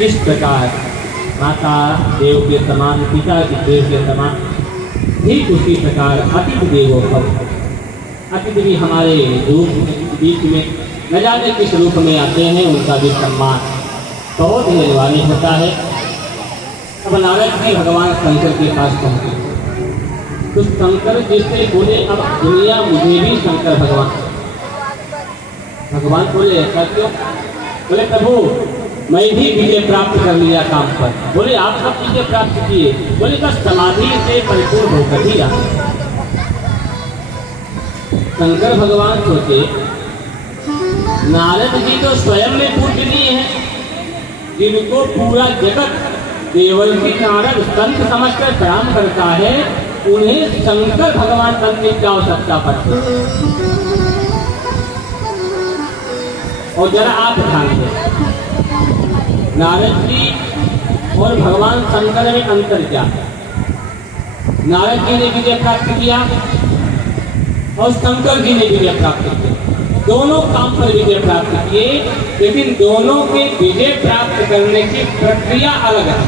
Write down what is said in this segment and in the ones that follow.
जिस प्रकार माता देव के समान, पिता के देव के समान, ठीक उसी प्रकार अतिथि देवो भव। अतिथि भी हमारे बीच में न जाने किस रूप में आते हैं, उनका भी सम्मान बहुत ही अनिवार्य होता है। अब नारद जी भगवान शंकर के पास पहुँचे तो शंकर जिससे बोले, अब दुनिया मुझे भी शंकर भगवान बोले ऐसा क्यों? बोले प्रभु मैं भी विजय प्राप्त कर लिया काम पर। बोले आप सब विजय प्राप्त किए? बोले बस समाधि से परिपूर्ण होकर ही आए। शंकर भगवान सोचे नारद जी तो स्वयं में पूजनीय है, जिनको पूरा जगत देवर्षि नारद संत समझकर प्रणाम करता है, उन्हें शंकर भगवान बनने की आवश्यकता पड़ती है। और जरा आप ध्यान दें, नारद जी और भगवान शंकर में अंतर क्या है? नारद जी ने विजय प्राप्त किया और शंकर जी ने विजय प्राप्त किया, दोनों काम पर विजय प्राप्त किए, लेकिन दोनों के विजय प्राप्त करने की प्रक्रिया अलग है।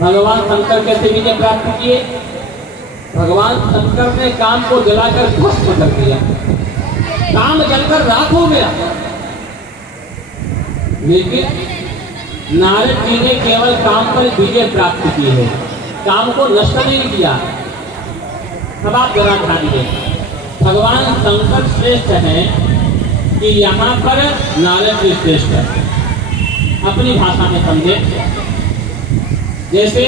भगवान शंकर कैसे विजय प्राप्त किए? भगवान शंकर ने काम को जलाकर ध्वस्त कर दिया, काम जलकर राख हो गया। लेकिन नारद जी ने केवल काम पर विजय प्राप्त की है, काम को नष्ट नहीं किया। अब आप जरा ध्यान दें, भगवान शंकर श्रेष्ठ हैं कि यहाँ पर नारद जी श्रेष्ठ है? अपनी भाषा में समझे। जैसे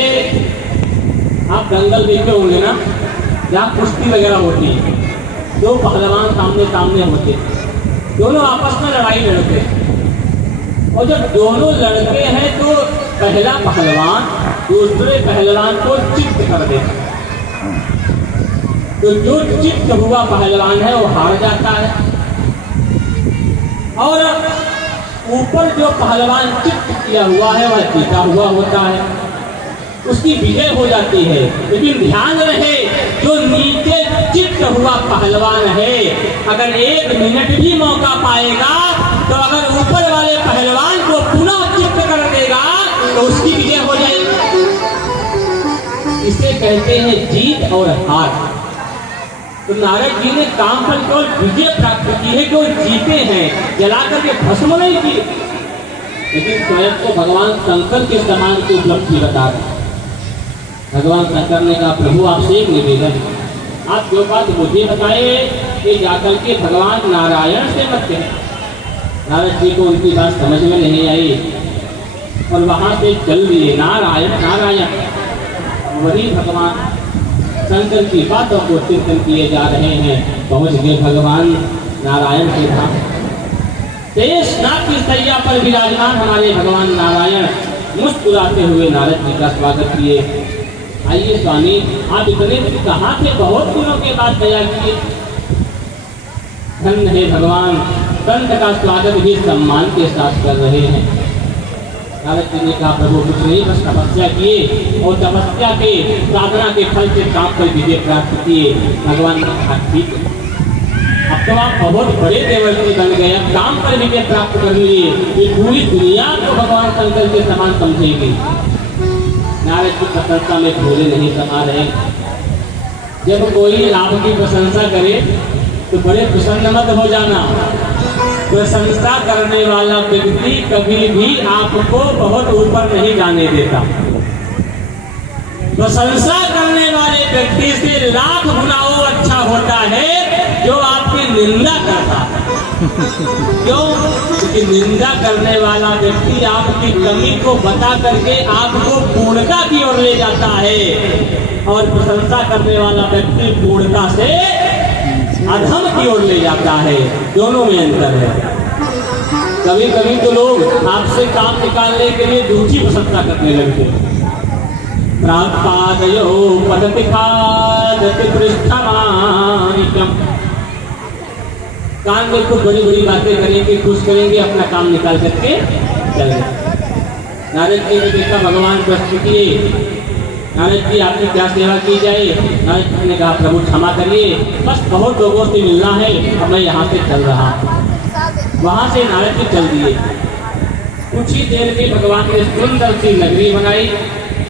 आप दंगल देखते होंगे ना, जहाँ कुश्ती वगैरह होती है, दो पहलवान सामने सामने होते, दोनों आपस में लड़ाई लड़ते हैं, और जब दोनों लड़ते हैं तो पहला पहलवान दूसरे पहलवान को चित्त कर देता है। तो जो चित्त हुआ पहलवान है वो हार जाता है, और ऊपर जो पहलवान चित्त किया हुआ है वह जीता हुआ होता है, उसकी विजय हो जाती है। लेकिन ध्यान रहे, जो नीचे चित्त हुआ पहलवान है, अगर एक मिनट भी मौका पाएगा तो अगर ऊपर वाले पहलवान को पुनः चित्त कर देगा तो उसकी विजय हो जाएगी। इसे कहते हैं जीत और हार। तो नारद जी ने काम पर केवल विजय प्राप्त की है, जो जीते हैं, जला करके भस्म नहीं किए, लेकिन स्वयं को भगवान शंकर के समान की उपलब्धि बता रहे। भगवान शंकर ने कहा प्रभु आपसे एक निवेदन, आप जो बात मुझे बताए ये जाकर के भगवान नारायण से मत कहें। नारद जी को उनकी बात समझ में नहीं आई और वहां से चल दिए नारायण नारायण। वही भगवान शंकर की बातों को कीर्तन किए जा रहे हैं, पहुंच गए भगवान नारायण के धाम। शेषनाग की सैया पर विराजमान हमारे भगवान नारायण मुस्कुराते हुए नारद जी का स्वागत किए। आइए स्वामी, आप इतने कहाँ थे, बहुत दिनों के बाद दया किए। धन्य है भगवान, संत का स्वागत भी सम्मान के साथ कर रहे हैं। नारद जी ने कहा प्रभु कुछ नहीं, बस तपस्या किए और तपस्या के साधना के फल से काम पर विजय प्राप्त किए। भगवान ने कहा ठीक है, अब तो आप बहुत बड़े देवर्षि बन गए, अब काम पर विजय प्राप्त कर लिए, ये पूरी दुनिया को भगवान शंकर के समान समझेगी। नारद की प्रशंसा में भूले नहीं समा रहे। जब कोई आपकी प्रशंसा करे तो बड़े प्रसन्न मत हो जाना। प्रशंसा करने वाला व्यक्ति कभी भी आपको बहुत ऊपर नहीं जाने देता। प्रशंसा करने वाले व्यक्ति से लाख गुना वो अच्छा होता है जो आपकी निंदा करता है। क्यों? क्योंकि निंदा करने वाला व्यक्ति आपकी कमी को बता करके आपको पूर्णता की ओर ले जाता है, और प्रशंसा करने वाला व्यक्ति पूर्णता से अधम की ओर ले जाता है। दोनों में अंतर है। कभी कभी तो लोग आपसे काम निकालने के लिए दूसरी प्रशंसा करने लगते हैं। प्रापादयो पदति खादति पृष्ठमानिकम, कान में खूब बड़ी बड़ी बातें करेंगे, खुश करेंगे, अपना काम निकाल करके चल गए। नारद जी ने देखा भगवान प्रश्न किए, नारद जी आपकी क्या सेवा की जाए? नारद जी ने कहा प्रभु क्षमा करिए, बस बहुत लोगों से मिलना है, अब मैं यहाँ से चल रहा हूँ। वहाँ से नारद जी चल दिए। कुछ ही देर में भगवान ने सुंदर सी नगरी बनाई